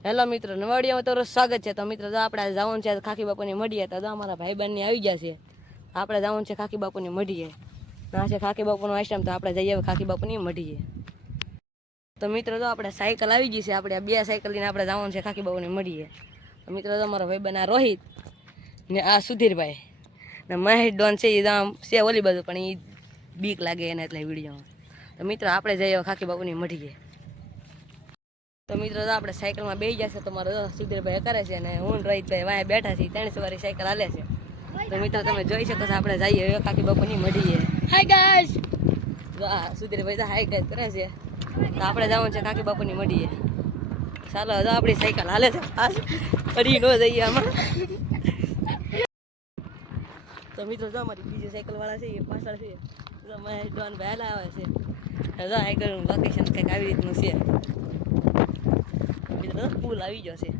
Hello મિત્રો, નવાડિયામાં તમારું સ્વાગત છે. તો મિત્રો, જો આપણે જવાનું છે ખાકી બાપુની મળીએ તો અમારા ભાઈ બહેનની આવી ગયા છે. આપણે જવાનું છે ખાકી બાપુની મળીએ ના છે ખાકી બાપુનો આશ્રમ. તો આપણે જઈએ ખાખી બાપુની મળીએ તો મિત્રો, જો આપણે સાયકલ આવી ગઈ છે. આપણે બે સાયકલ લઈને આપણે જવાનું છે ખાકી બાપુને મળીએ તો મિત્રો, જો અમારો ભાઈ બહેન આ રોહિત ને આ સુધીરભાઈ. ને મહેશ ડોન છે એ આમ છે ઓલી બાજુ, પણ એ બીક લાગે એને એટલે વિડીયોમાં. તો મિત્રો, આપણે જઈએ ખાખી બાપુની મઢીએ. તો મિત્રો આપણે સાયકલમાં બેસી જશે તો મારો સુધીરભાઈ કરે છે અને હું રોહિતભાઈ વાંહે બેઠા છીએ ત્રણ સવારી સાયકલ હાલે છે. તો મિત્રો તમે જોઈ શકો છો આપણે જઈએ કાકી બાપુની મળીએ હાય ગાઈસ સુધીરભાઈ તો હાય ગાઈસ કરે છે. તો આપણે જવાનું છે કાકી બાપુની મળીએ ચાલો હજુ આપણી સાયકલ હાલે છે ખાસ પડી ન જઈએ આમાં. તો મિત્રો જો અમારી બીજી સાયકલ વાળા છે એ પાછળ છે. તો મેં ડોન ભાઈ હાલા આવે છે. હજુ આગળ લોકેશન કંઈક આવી રીતનું છે. મિત્રો પુલ આવી ગયો છે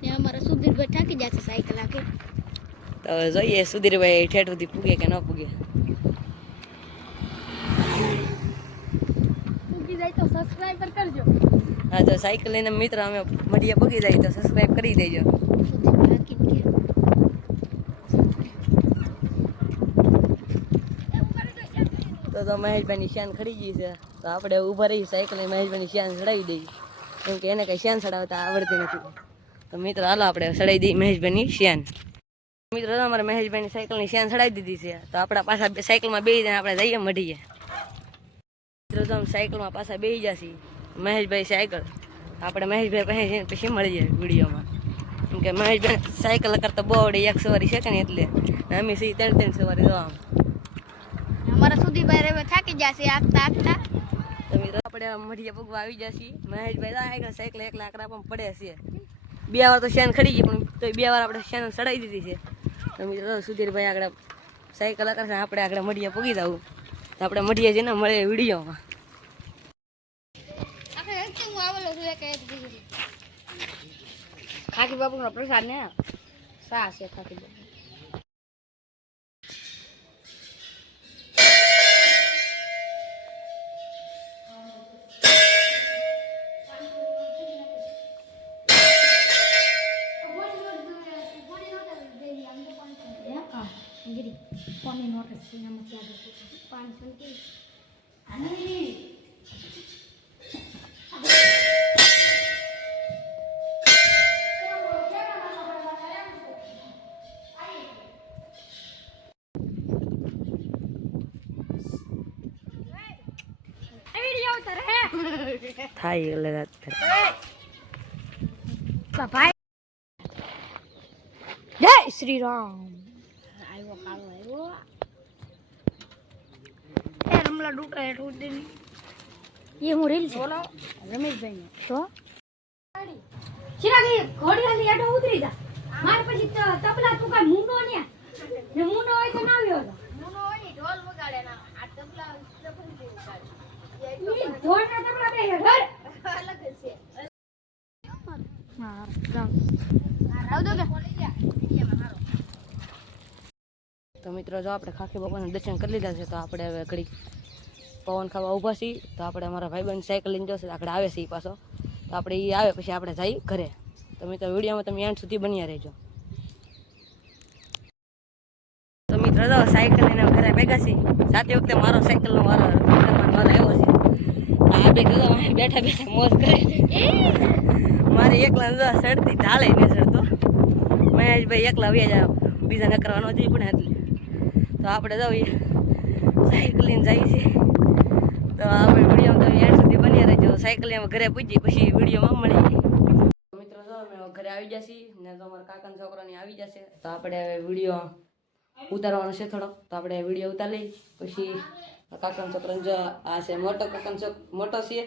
ત્યાં અમારા સુધીરભાઈ થાકી જશે સાયકલ આખી તો જોઈએ સુધીરભાઈ ઠેઠ સુધી પૂગે કે ન પૂગે પૂકી જાય તો સબસ્ક્રાઈબર કરજો હા તો સાયકલ લઈને મિત્ર અમે મળીએ પૂગી જાય તો સબસ્ક્રાઈબ કરી દેજો સુધીરભાઈ થાકી ગયા તો તો મહેશભાઈની શાન ખડી ગઈ છે. તો આપણે ઊભા રહી સાયકલ મહેશભાઈની શાન ચડાવી દઈએ. કેમ કે એને કંઈ શાન ચડાવતા આવડતી નથી. તો મિત્ર, હાલો આપણે ચડાવી દઈએ મહેશભાઈની શાન. મિત્રો અમારે મહેશભાઈની સાયકલની શાન ચડાવી દીધી છે. તો આપણા પાછા બે- સાયકલમાં બેસી જાય આપણે જઈએ મઢીએ. મિત્રો, તો સાયકલમાં પાછા બેસી જશે મહેશભાઈ સાયકલ. આપણે મહેશભાઈ પાસે જઈને પછી મળીએ વિડીયોમાં. કે મહેશભાઈ સાયકલ કરતા બહુ આવડે, એક સવારી છે કે ને એટલે? અમે સી ત્રણ ત્રણ સવારી જવા. અમારા સુધીરભાઈ હવે થાકી જશે આગતા આગતા તો મિત્રો આપણે મઢીએ પગવા આવી જશે. મહેશભાઈ તો સાયકલ એકલા લાકડા પણ પડે છે. બે વાર તો શેન ખડી ગઈ પણ તો બે વાર આપણે શેન ચડાવી દીધી છે. તો મિત્રો સુધીરભાઈ આગળ સાયકલ કરશે આપણે આગળ મઢિયા પગી જવું તો આપણે મઢિયા જઈને મળે વિડીયોમાં. આપણે પ્રસાદ ને? સા છે ખાકી બાપુનો. પ્રસાદ ને સા છે ખાકી બાપુ થાય એટલે રાત ભાઈ જય શ્રી રામ આવ્યો કાળો આવ્યો એ રમલા ડૂકા હેઠ ઉડીને એ હું રીલ બોલો. રમેશભાઈ ને તો? ચિરાગી ઘોડી હાલી આડો ઉતરી જા. માર પછી ત- તબલા તું કાંઈ મૂંડો ને ને મૂંડો હોય તો ના આવ્યો હતો ઈ ઢોરના તબલા બે ઘર હા રામ આવજો કે તો મિત્રો જો આપણે ખાખી બાપાના દર્શન કરી લીધા છે તો આપણે હવે ઘડી પવન ખાવા ઊભા છીએ, તો આપણે અમારા ભાઈબંધ સાયકલ લઈને જશે આગળ આવે છે એ પાછો. તો આપણે એ આવે, પછી આપણે જઈ ઘરે. તો મિત્રો, વિડીયોમાં તમે એન્ડ સુધી બન્યા રહેજો. તો મિત્રો તો સાયકલ લઈને ઘરે ભેગા છીએ. સાથે વખતે મારો સાયકલનો મારો મારો આવ્યો છે. આપણે બે બેઠા બેઠા મોજ કરે. મારે એકલા જો સડતી ઢાળે ને સડતો મહેશભાઈ એકલા વ્યાજ બીજા ન કરવાનો જ પણ એટલે. તો આપણે જાઉં એ સાયકલ લઈને જઈએ છીએ. તો આપણે વીડિયો તમે યાર સુધી બની રહેજો. સાયકલ એમાં ઘરે પૂછી પછી વિડીયોમાં મળી મિત્રો જો, અમે ઘરે આવી જશે ને તો અમારા કાકાના છોકરાની આવી જશે તો આપણે હવે વીડિયો ઉતારવાનો છે થોડો. તો આપણે વીડિયો ઉતારી પછી કાકાના છોકરાને જો, આ છે મોટો કાકાનો છોક મોટો છે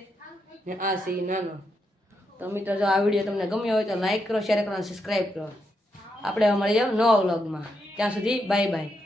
ને આ છે નાનો. તો મિત્રો જો, આ વીડિયો તમને ગમ્યો હોય તો લાઈક કરો શેર કરો અને સબસ્ક્રાઈબ કરો. આપણે મળીએ નવા વ્લોગમાં ત્યાં સુધી બાય બાય